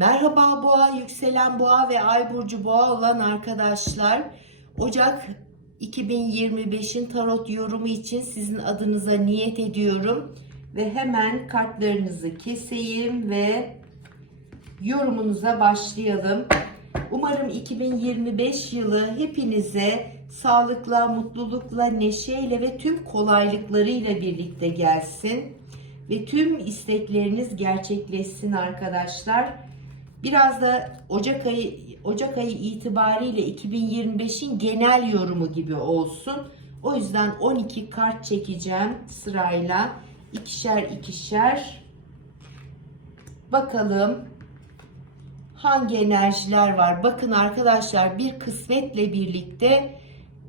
Merhaba boğa, yükselen boğa ve ay burcu boğa olan arkadaşlar. Ocak 2025'in tarot yorumu için sizin adınıza niyet ediyorum. Ve hemen kartlarınızı keseyim ve yorumunuza başlayalım. Umarım 2025 yılı hepinize sağlıkla, mutlulukla, neşeyle ve tüm kolaylıklarıyla birlikte gelsin. Ve tüm istekleriniz gerçekleşsin arkadaşlar. Biraz da Ocak ayı Ocak ayı itibariyle 2025'in genel yorumu gibi olsun. O yüzden 12 kart çekeceğim sırayla. ikişer ikişer. Bakalım hangi enerjiler var? Bakın arkadaşlar bir kısmetle birlikte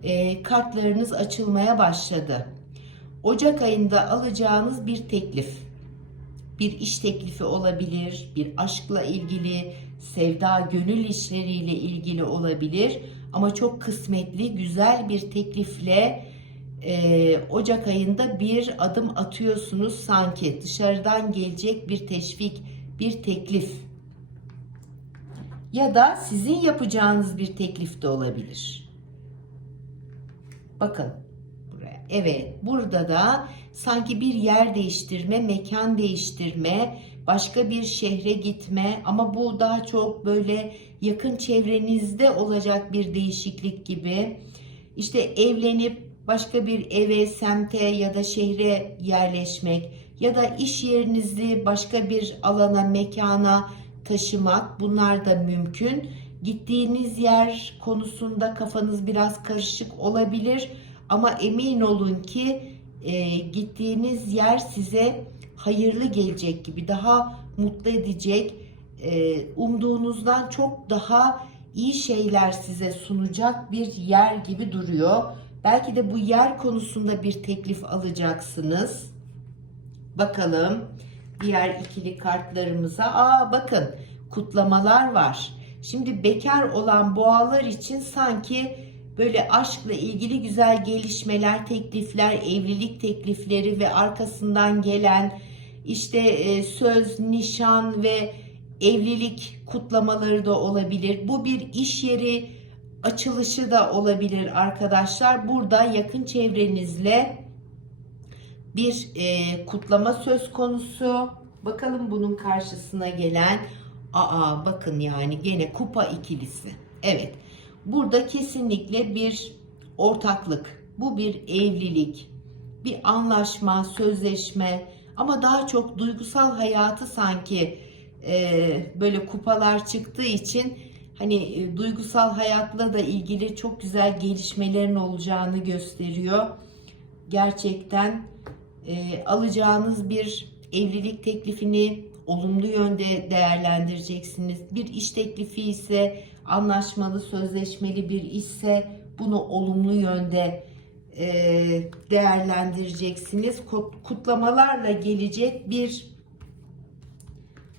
e, kartlarınız açılmaya başladı. Ocak ayında alacağınız bir teklif. Bir iş teklifi olabilir, bir aşkla ilgili, sevda, gönül işleriyle ilgili olabilir. Ama çok kısmetli, güzel bir teklifle e, Ocak ayında bir adım atıyorsunuz sanki. Dışarıdan gelecek bir teşvik, bir teklif. Ya da sizin yapacağınız bir teklif de olabilir. Bakın. Evet, burada da sanki bir yer değiştirme, mekan değiştirme, başka bir şehre gitme ama bu daha çok böyle yakın çevrenizde olacak bir değişiklik gibi. İşte evlenip başka bir eve, semte ya da şehre yerleşmek ya da iş yerinizi başka bir alana, mekana taşımak bunlar da mümkün. Gittiğiniz yer konusunda kafanız biraz karışık olabilir ama emin olun ki e, gittiğiniz yer size hayırlı gelecek gibi, daha mutlu edecek, e, umduğunuzdan çok daha iyi şeyler size sunacak bir yer gibi duruyor. Belki de bu yer konusunda bir teklif alacaksınız. Bakalım diğer ikili kartlarımıza. Aa bakın kutlamalar var. Şimdi bekar olan boğalar için sanki böyle aşkla ilgili güzel gelişmeler, teklifler, evlilik teklifleri ve arkasından gelen işte e, söz, nişan ve evlilik kutlamaları da olabilir. Bu bir iş yeri açılışı da olabilir arkadaşlar. Burada yakın çevrenizle bir e, kutlama söz konusu. Bakalım bunun karşısına gelen aa bakın yani gene kupa ikilisi. Evet. Burada kesinlikle bir ortaklık. Bu bir evlilik. Bir anlaşma, sözleşme ama daha çok duygusal hayatı sanki e, böyle kupalar çıktığı için hani e, duygusal hayatla da ilgili çok güzel gelişmelerin olacağını gösteriyor. Gerçekten e, alacağınız bir evlilik teklifini olumlu yönde değerlendireceksiniz. Bir iş teklifi ise anlaşmalı, sözleşmeli bir işse bunu olumlu yönde e, değerlendireceksiniz. Kutlamalarla gelecek bir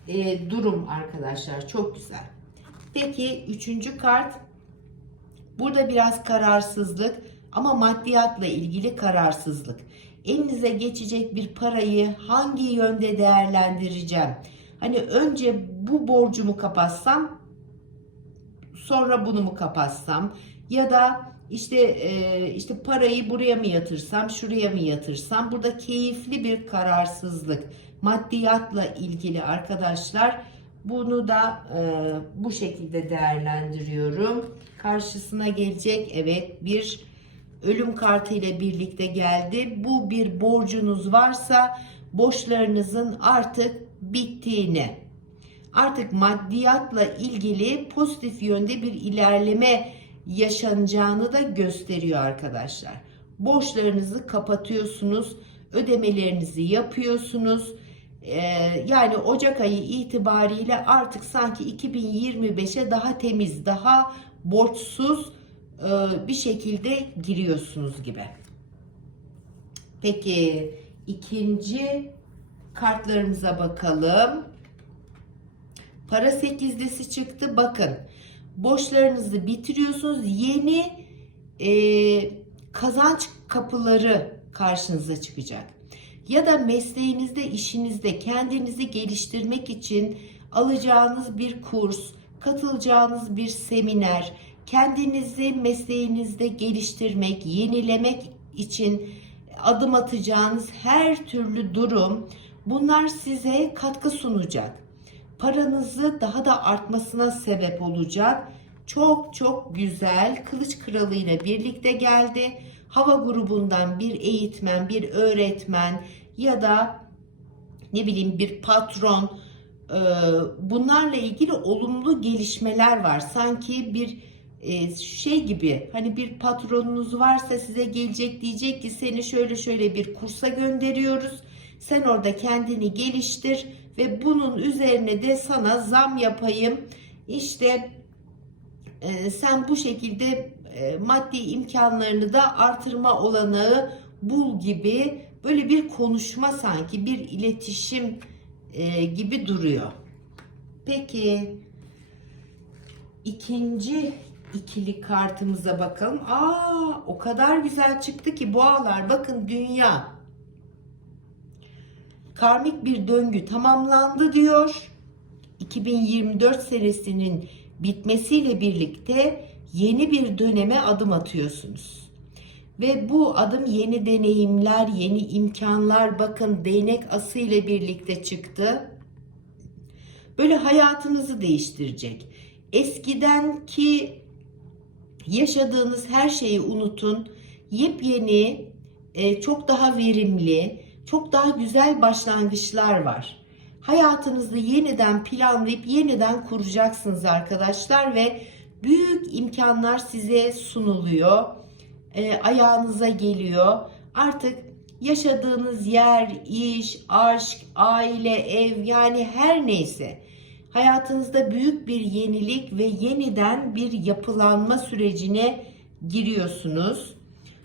e, durum arkadaşlar. Çok güzel. Peki üçüncü kart. Burada biraz kararsızlık ama maddiyatla ilgili kararsızlık. Elinize geçecek bir parayı hangi yönde değerlendireceğim? Hani önce bu borcumu kapatsam sonra bunu mu kapatsam? Ya da işte e, işte parayı buraya mı yatırsam şuraya mı yatırsam? Burada keyifli bir kararsızlık. Maddiyatla ilgili arkadaşlar bunu da e, bu şekilde değerlendiriyorum. Karşısına gelecek evet bir ölüm kartı ile birlikte geldi. Bu bir borcunuz varsa borçlarınızın artık bittiğini artık maddiyatla ilgili pozitif yönde bir ilerleme yaşanacağını da gösteriyor arkadaşlar. Borçlarınızı kapatıyorsunuz, ödemelerinizi yapıyorsunuz. Ee, yani Ocak ayı itibariyle artık sanki 2025'e daha temiz, daha borçsuz e, bir şekilde giriyorsunuz gibi. Peki ikinci kartlarımıza bakalım. Para sekizlisi çıktı. Bakın borçlarınızı bitiriyorsunuz. Yeni e, kazanç kapıları karşınıza çıkacak. Ya da mesleğinizde, işinizde kendinizi geliştirmek için alacağınız bir kurs, katılacağınız bir seminer, kendinizi mesleğinizde geliştirmek, yenilemek için adım atacağınız her türlü durum bunlar size katkı sunacak. Paranızı daha da artmasına sebep olacak. Çok çok güzel Kılıç Kralı ile birlikte geldi. Hava grubundan bir eğitmen, bir öğretmen ya da ne bileyim bir patron e, bunlarla ilgili olumlu gelişmeler var. Sanki bir e, şey gibi hani bir patronunuz varsa size gelecek diyecek ki seni şöyle şöyle bir kursa gönderiyoruz. Sen orada kendini geliştir ve bunun üzerine de sana zam yapayım. İşte e, sen bu şekilde e, maddi imkanlarını da artırma olanağı bul gibi böyle bir konuşma sanki bir iletişim e, gibi duruyor. Peki ikinci ikili kartımıza bakalım. Aa o kadar güzel çıktı ki boğalar bakın dünya karmik bir döngü tamamlandı diyor. 2024 senesinin bitmesiyle birlikte yeni bir döneme adım atıyorsunuz. Ve bu adım yeni deneyimler, yeni imkanlar bakın değnek ası ile birlikte çıktı. Böyle hayatınızı değiştirecek. Eskiden ki yaşadığınız her şeyi unutun. Yepyeni, e, çok daha verimli, çok daha güzel başlangıçlar var. Hayatınızı yeniden planlayıp yeniden kuracaksınız arkadaşlar ve büyük imkanlar size sunuluyor. E, ayağınıza geliyor. Artık yaşadığınız yer, iş, aşk, aile, ev yani her neyse hayatınızda büyük bir yenilik ve yeniden bir yapılanma sürecine giriyorsunuz.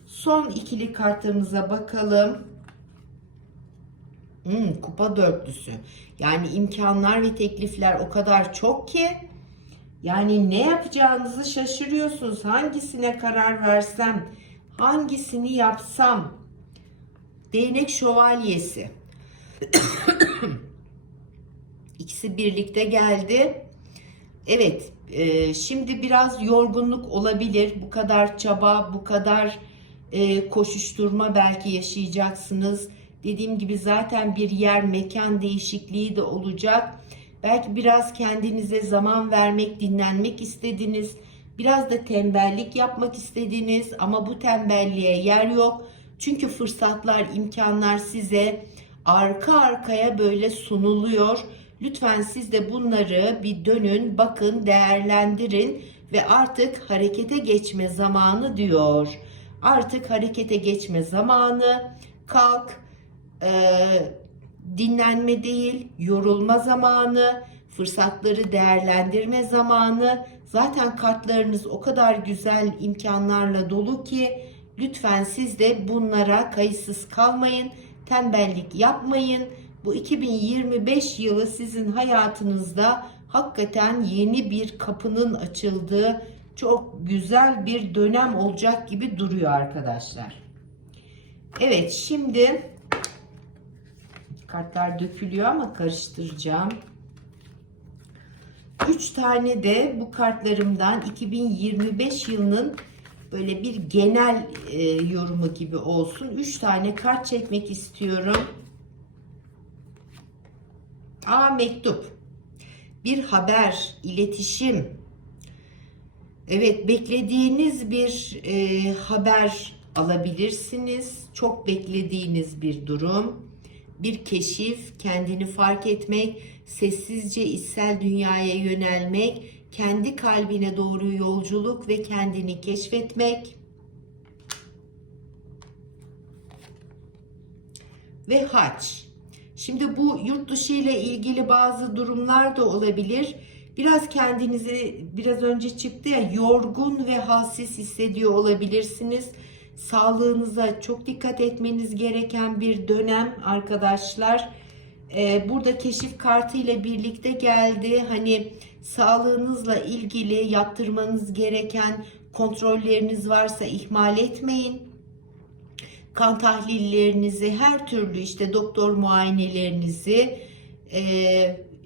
Son ikili kartlarımıza bakalım. Hmm, kupa dörtlüsü. Yani imkanlar ve teklifler o kadar çok ki yani ne yapacağınızı şaşırıyorsunuz. Hangisine karar versem, hangisini yapsam? Değnek şövalyesi. İkisi birlikte geldi. Evet, e, şimdi biraz yorgunluk olabilir. Bu kadar çaba, bu kadar e, koşuşturma belki yaşayacaksınız. Dediğim gibi zaten bir yer, mekan değişikliği de olacak. Belki biraz kendinize zaman vermek, dinlenmek istediniz. Biraz da tembellik yapmak istediniz ama bu tembelliğe yer yok. Çünkü fırsatlar, imkanlar size arka arkaya böyle sunuluyor. Lütfen siz de bunları bir dönün, bakın, değerlendirin ve artık harekete geçme zamanı diyor. Artık harekete geçme zamanı. Kalk, e, dinlenme değil, yorulma zamanı, fırsatları değerlendirme zamanı. Zaten kartlarınız o kadar güzel imkanlarla dolu ki lütfen siz de bunlara kayıtsız kalmayın, tembellik yapmayın. Bu 2025 yılı sizin hayatınızda hakikaten yeni bir kapının açıldığı çok güzel bir dönem olacak gibi duruyor arkadaşlar. Evet şimdi kartlar dökülüyor ama karıştıracağım. 3 tane de bu kartlarımdan 2025 yılının böyle bir genel e, yorumu gibi olsun. 3 tane kart çekmek istiyorum. A mektup. Bir haber, iletişim. Evet, beklediğiniz bir e, haber alabilirsiniz. Çok beklediğiniz bir durum. Bir keşif, kendini fark etmek, sessizce içsel dünyaya yönelmek, kendi kalbine doğru yolculuk ve kendini keşfetmek. Ve haç. Şimdi bu yurt dışı ile ilgili bazı durumlar da olabilir. Biraz kendinizi biraz önce çıktı ya yorgun ve halsiz hissediyor olabilirsiniz. Sağlığınıza çok dikkat etmeniz gereken bir dönem arkadaşlar. Ee, burada keşif kartı ile birlikte geldi. Hani sağlığınızla ilgili yaptırmanız gereken kontrolleriniz varsa ihmal etmeyin kan tahlillerinizi, her türlü işte doktor muayenelerinizi e,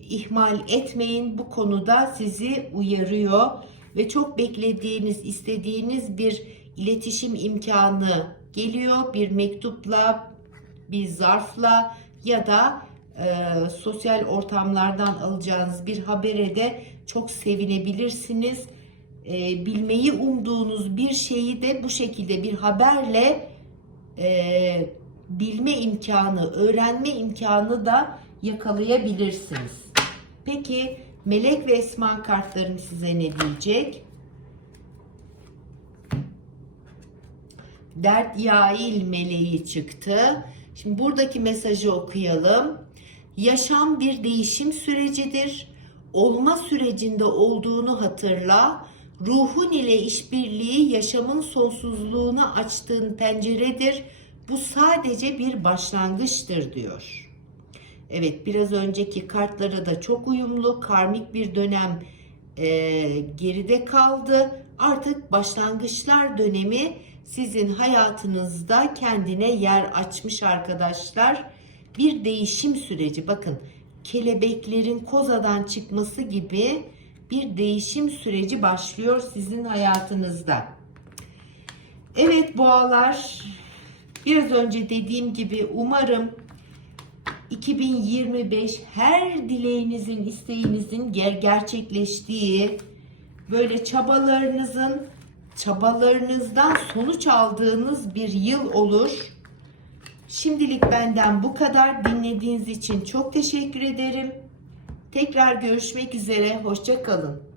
ihmal etmeyin. Bu konuda sizi uyarıyor ve çok beklediğiniz, istediğiniz bir iletişim imkanı geliyor. Bir mektupla, bir zarfla ya da e, sosyal ortamlardan alacağınız bir habere de çok sevinebilirsiniz. E, bilmeyi umduğunuz bir şeyi de bu şekilde bir haberle e, bilme imkanı, öğrenme imkanı da yakalayabilirsiniz. Peki melek ve esma kartlarım size ne diyecek? Dert yail meleği çıktı. Şimdi buradaki mesajı okuyalım. Yaşam bir değişim sürecidir. Olma sürecinde olduğunu hatırla. Ruhun ile işbirliği yaşamın sonsuzluğunu açtığın penceredir. Bu sadece bir başlangıçtır diyor. Evet biraz önceki kartlara da çok uyumlu. Karmik bir dönem e, geride kaldı. Artık başlangıçlar dönemi sizin hayatınızda kendine yer açmış arkadaşlar. Bir değişim süreci. Bakın kelebeklerin kozadan çıkması gibi bir değişim süreci başlıyor sizin hayatınızda. Evet boğalar biraz önce dediğim gibi umarım 2025 her dileğinizin, isteğinizin ger- gerçekleştiği, böyle çabalarınızın, çabalarınızdan sonuç aldığınız bir yıl olur. Şimdilik benden bu kadar. Dinlediğiniz için çok teşekkür ederim. Tekrar görüşmek üzere. Hoşça kalın.